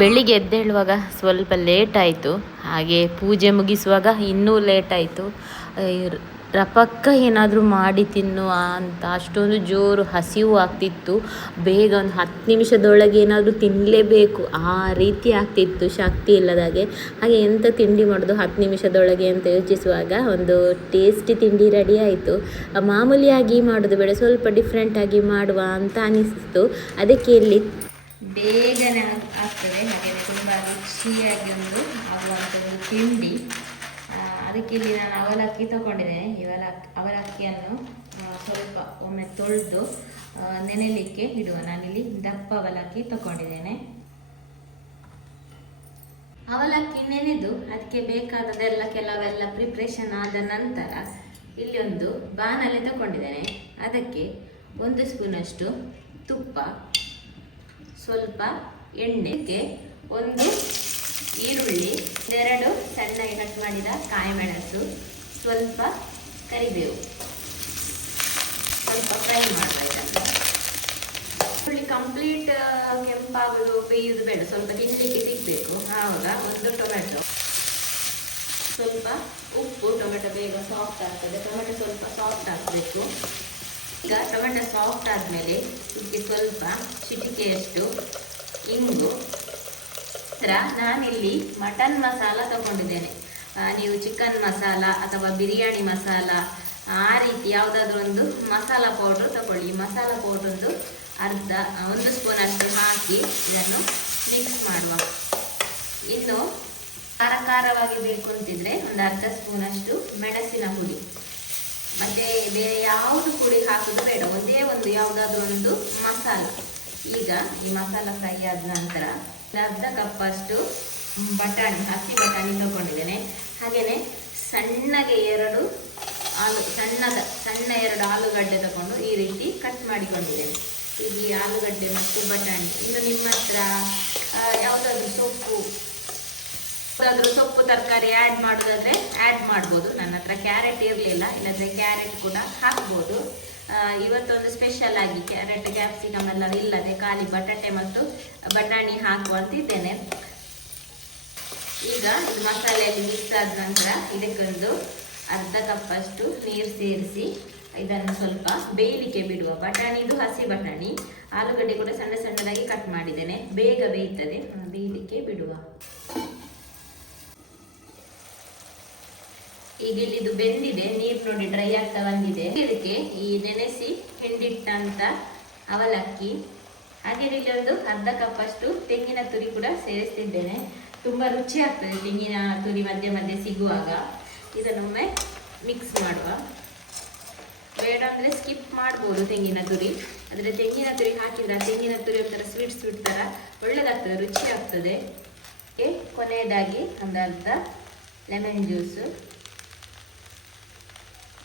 ಬೆಳಿಗ್ಗೆ ಎದ್ದೇಳುವಾಗ ಸ್ವಲ್ಪ ಲೇಟ್ ಆಯಿತು. ಹಾಗೆ ಪೂಜೆ ಮುಗಿಸುವಾಗ ಇನ್ನೂ ಲೇಟ್ ಆಯಿತು. ರಪಕ್ಕ ಏನಾದರೂ ಮಾಡಿ ತಿನ್ನುವ ಅಂತ ಅಷ್ಟೊಂದು ಜೋರು ಹಸಿವು ಆಗ್ತಿತ್ತು. ಬೇಗ ಒಂದು ಹತ್ತು ನಿಮಿಷದೊಳಗೆ ಏನಾದರೂ ತಿನ್ನಲೇಬೇಕು ಆ ರೀತಿ ಆಗ್ತಿತ್ತು, ಶಕ್ತಿ ಇಲ್ಲದಾಗೆ ಹಾಗೆ. ಎಂಥ ತಿಂಡಿ ಮಾಡೋದು ಹತ್ತು ನಿಮಿಷದೊಳಗೆ ಅಂತ ಯೋಚಿಸುವಾಗ ಒಂದು ಟೇಸ್ಟಿ ತಿಂಡಿ ರೆಡಿ ಆಯಿತು. ಮಾಮೂಲಿಯಾಗಿ ಮಾಡೋದು ಬೇಡ, ಸ್ವಲ್ಪ ಡಿಫ್ರೆಂಟಾಗಿ ಮಾಡುವ ಅಂತ ಅನಿಸ್ತು. ಅದಕ್ಕೆ ಇಲ್ಲಿ ಬೇಗನೆ ಆಗ್- ಆಗ್ತದೆ. ಹಾಗೆ ತುಂಬ ರುಚಿಯಾಗಿ ಒಂದು ಆಗುವಂಥ ಒಂದು ತಿಂಡಿ ಅದಕ್ಕೆ ಇಲ್ಲಿ ನಾನು ಅವಲಕ್ಕಿ ತಗೊಂಡಿದ್ದೇನೆ ಇವಲ ಅವಲಕ್ಕಿಯನ್ನು ಸ್ವಲ್ಪ ಒಮ್ಮೆ ತೊಳೆದು ನೆನೆಲಿಕ್ಕೆ ಇಡುವ. ನಾನಿಲ್ಲಿ ದಪ್ಪ ಅವಲಕ್ಕಿ ತಗೊಂಡಿದ್ದೇನೆ. ಅವಲಕ್ಕಿ ನೆನೆದು ಅದಕ್ಕೆ ಬೇಕಾದದೆಲ್ಲ ಕೆಲವೆಲ್ಲ ಪ್ರಿಪ್ರೇಷನ್ ಆದ ನಂತರ ಇಲ್ಲಿ ಒಂದು ಬಾಣಲೆ ತಗೊಂಡಿದ್ದೇನೆ. ಅದಕ್ಕೆ ಒಂದು ಸ್ಪೂನಷ್ಟು ತುಪ್ಪ ಸ್ವಲ್ಪ ಎಣ್ಣೆಗೆ ಒಂದು ಈರುಳ್ಳಿ, ಎರಡು ಸಣ್ಣಗೆ ಕಟ್ ಮಾಡಿದ ಕಾಯಿಮೆಣಸು, ಸ್ವಲ್ಪ ಕರಿಬೇವು. ಸ್ವಲ್ಪ ಫ್ರೈ ಮಾಡಬೇಕಂತ. ಈರುಳ್ಳಿ ಕಂಪ್ಲೀಟ್ ಕೆಂಪಾಗಲು ಬೇಯೋದು ಬೇಡ, ಸ್ವಲ್ಪ ತಿನ್ನಲಿಕ್ಕೆ ಸಿಗಬೇಕು. ಆವಾಗ ಒಂದು ಟೊಮೆಟೊ. ಸ್ವಲ್ಪ ಉಪ್ಪು, ಟೊಮೆಟೊ ಬೇಗ ಸಾಫ್ಟ್ ಆಗ್ತದೆ. ಟೊಮೆಟೊ ಸ್ವಲ್ಪ ಸಾಫ್ಟ್ ಆಗಬೇಕು. ಈಗ ಟೊಮೆಟೊ ಸಾಫ್ಟ್ ಆದಮೇಲೆ ಇದಕ್ಕೆ ಸ್ವಲ್ಪ ಚಿಟಿಕೆಯಷ್ಟು ಇಂಗು. ನಂತರ ನಾನಿಲ್ಲಿ ಮಟನ್ ಮಸಾಲ ತಗೊಂಡಿದ್ದೇನೆ. ನೀವು ಚಿಕನ್ ಮಸಾಲ ಅಥವಾ ಬಿರಿಯಾನಿ ಮಸಾಲ, ಆ ರೀತಿ ಯಾವುದಾದ್ರೂ ಒಂದು ಮಸಾಲ ಪೌಡ್ರ್ ತಗೊಳ್ಳಿ. ಮಸಾಲ ಪೌಡ್ರ್ ಒಂದು ಅರ್ಧ, ಒಂದು ಸ್ಪೂನ್ ಅಷ್ಟು ಹಾಕಿ ಇದನ್ನು ಮಿಕ್ಸ್ ಮಾಡುವ. ಇನ್ನು ಖಾರ ಖಾರವಾಗಿ ಬೇಕು ಅಂತಿದ್ರೆ ಒಂದು ಅರ್ಧ ಸ್ಪೂನಷ್ಟು ಮೆಣಸಿನ ಹುಡಿ ಮತ್ತೆ ಬೇರೆ ಯಾವುದು ಪುಡಿ ಹಾಕೋದು ಬೇಡ. ಒಂದೇ ಒಂದು ಯಾವುದಾದ್ರೂ ಒಂದು ಮಸಾಲ. ಈಗ ಈ ಮಸಾಲ ಫ್ರೈ ಆದ ನಂತರ ಅರ್ಧ ಕಪ್ಪಷ್ಟು ಬಟಾಣಿ, ಹಸಿ ಬಟಾಣಿ ತಗೊಂಡಿದ್ದೇನೆ. ಹಾಗೆಯೇ ಸಣ್ಣಗೆ ಎರಡು ಆಲು, ಸಣ್ಣದ, ಸಣ್ಣ ಎರಡು ಆಲೂಗಡ್ಡೆ ತಗೊಂಡು ಈ ರೀತಿ ಕಟ್ ಮಾಡಿಕೊಂಡಿದ್ದೇನೆ. ಈಗ ಈ ಆಲೂಗಡ್ಡೆ ಮತ್ತು ಬಟಾಣಿ ಇನ್ನು ನಿಮ್ಮ ಹತ್ರ ಯಾವುದಾದ್ರು ಸೊಪ್ಪು ಯಾವುದಾದ್ರೂ ಸೊಪ್ಪು, ತರಕಾರಿ ಆ್ಯಡ್ ಮಾಡೋದಾದ್ರೆ ಆ್ಯಡ್ ಮಾಡ್ಬೋದು. ನನ್ನ ಹತ್ರ ಕ್ಯಾರೆಟ್ ಇರಲಿಲ್ಲ, ಇಲ್ಲಂದರೆ ಕ್ಯಾರೆಟ್ ಕೂಡ ಹಾಕ್ಬೋದು. ಇವತ್ತೊಂದು ಸ್ಪೆಷಲ್ ಆಗಿ ಕ್ಯಾರೆಟ್ ಕ್ಯಾಪ್ಸಿಕಮ್ ಎಲ್ಲ ಇಲ್ಲದೆ ಖಾಲಿ ಬಟಾಟೆ ಮತ್ತು ಬಟಾಣಿ ಹಾಕುವಂತಿದ್ದೇನೆ ಈಗ ಇದು ಮಸಾಲೆಯಲ್ಲಿ ಮಿಕ್ಸ್ ಆದ ನಂತರ ಇದಕ್ಕೊಂದು ಅರ್ಧ ಕಪ್ಪಷ್ಟು ನೀರು ಸೇರಿಸಿ ಇದನ್ನು ಸ್ವಲ್ಪ ಬೇಯಲಿಕ್ಕೆ ಬಿಡುವ ಬಟಾಣಿದು ಹಸಿ ಬಟಾಣಿ. ಆಲೂಗಡ್ಡೆ ಕೂಡ ಸಣ್ಣ ಸಣ್ಣದಾಗಿ ಕಟ್ ಮಾಡಿದ್ದೇನೆ. ಬೇಗ ಬೇಯ್ತದೆ ಬೇಯಲಿಕ್ಕೆ ಬಿಡುವ. ಈಗ ಇಲ್ಲಿ ಇದು ಬೆಂದಿದೆ, ನೀರು ನೋಡಿ ಡ್ರೈ ಆಗ್ತಾ ಬಂದಿದೆ. ಇದಕ್ಕೆ ಈ ನೆನೆಸಿ ಹಿಂಡಿಟ್ಟಂತ ಅವಲಕ್ಕಿ, ಹಾಗೆ ಇಲ್ಲಿ ಒಂದು ಅರ್ಧ ಕಪ್ಪಷ್ಟು ತೆಂಗಿನ ತುರಿ ಕೂಡ ಸೇರಿಸ್ತಿದ್ದೇನೆ. ತುಂಬಾ ರುಚಿ ಆಗ್ತದೆ ತೆಂಗಿನ ತುರಿ ಮಧ್ಯೆ ಮಧ್ಯೆ ಸಿಗುವಾಗ. ಇದನ್ನೊಮ್ಮೆ ಮಿಕ್ಸ್ ಮಾಡುವ. ಬೇಡ ಅಂದ್ರೆ ಸ್ಕಿಪ್ ಮಾಡ್ಬೋದು ತೆಂಗಿನ ತುರಿ. ಅಂದ್ರೆ ತೆಂಗಿನ ತುರಿ ಹಾಕಿದ್ರೆ ತೆಂಗಿನ ತುರಿ ಒಂಥರ ಸ್ವೀಟ್ ಸ್ವೀಟ್ ಥರ ಒಳ್ಳೆದಾಗ್ತದೆ, ರುಚಿ ಆಗ್ತದೆ. ಕೊನೆಯದಾಗಿ ಒಂದು ಅರ್ಧ ಲೆಮನ್ ಜ್ಯೂಸು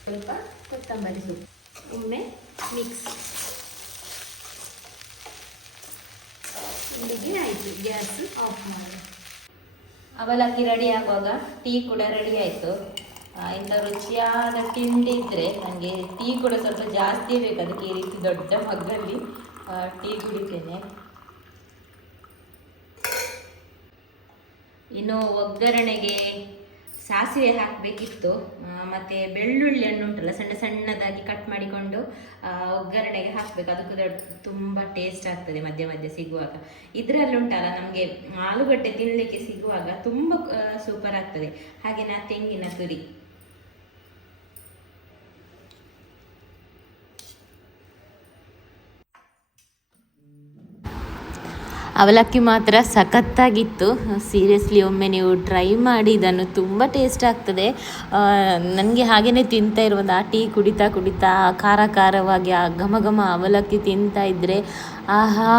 ಸ್ವಲ್ಪ ಕೊತ್ತಂಬರಿ ಸೊಪ್ಪು. ಒಮ್ಮೆ ಮಿಕ್ಸ್ ಇಲ್ಲಿಗೆ ಆಯಿತು. ಗ್ಯಾಸ್ ಆಫ್ ಮಾಡಿ. ಅವಲಕ್ಕಿ ರೆಡಿ ಆಗುವಾಗ ಟೀ ಕೂಡ ರೆಡಿ ಆಯಿತು. ಇಂಥ ರುಚಿಯಾದ ತಿಂಡಿ ಇದ್ದರೆ ನನಗೆ ಟೀ ಕೂಡ ಸ್ವಲ್ಪ ಜಾಸ್ತಿ ಬೇಕು ಅದಕ್ಕೆ ಈ ರೀತಿ ದೊಡ್ಡ ಮಗ್ಗಲ್ಲಿ ಟೀ ಕುಡಿತೇನೆ. ಇನ್ನು ಒಗ್ಗರಣೆಗೆ ಸಾಸಿವೆ ಹಾಕಬೇಕಿತ್ತು. ಮತ್ತು ಬೆಳ್ಳುಳ್ಳಿಯನ್ನು ಉಂಟಲ್ಲ, ಸಣ್ಣ ಸಣ್ಣದಾಗಿ ಕಟ್ ಮಾಡಿಕೊಂಡು ಒಗ್ಗರಣೆಗೆ ಹಾಕಬೇಕು. ಅದು ಕೂಡ ತುಂಬ ಟೇಸ್ಟ್ ಆಗ್ತದೆ ಮಧ್ಯ ಮಧ್ಯೆ ಸಿಗುವಾಗ. ಇದರಲ್ಲಿ ಉಂಟಲ್ಲ, ನಮಗೆ ಆಲೂಗಡ್ಡೆ ತಿನ್ನಲಿಕ್ಕೆ ಸಿಗುವಾಗ ತುಂಬ ಸೂಪರ್ ಆಗ್ತದೆ. ಹಾಗೆ ನಾ ತೆಂಗಿನ ತುರಿ. ಅವಲಕ್ಕಿ ಮಾತ್ರ ಸಖತ್ತಾಗಿತ್ತು. ಸೀರಿಯಸ್ಲಿ ಒಮ್ಮೆ ನೀವು ಟ್ರೈ ಮಾಡಿ, ಇದನ್ನು ತುಂಬ ಟೇಸ್ಟ್ ಆಗ್ತದೆ. ನನಗೆ ಹಾಗೆಯೇ ತಿಂತಾ ಇರುವಂಥ ಆ ಟೀ ಕುಡಿತಾ ಕುಡಿತಾ ಖಾರ ಖಾರವಾಗಿ, ಆ ಘಮ ಘಮ ಅವಲಕ್ಕಿ ತಿಂತಾ ಇದ್ದರೆ ಆಹಾ!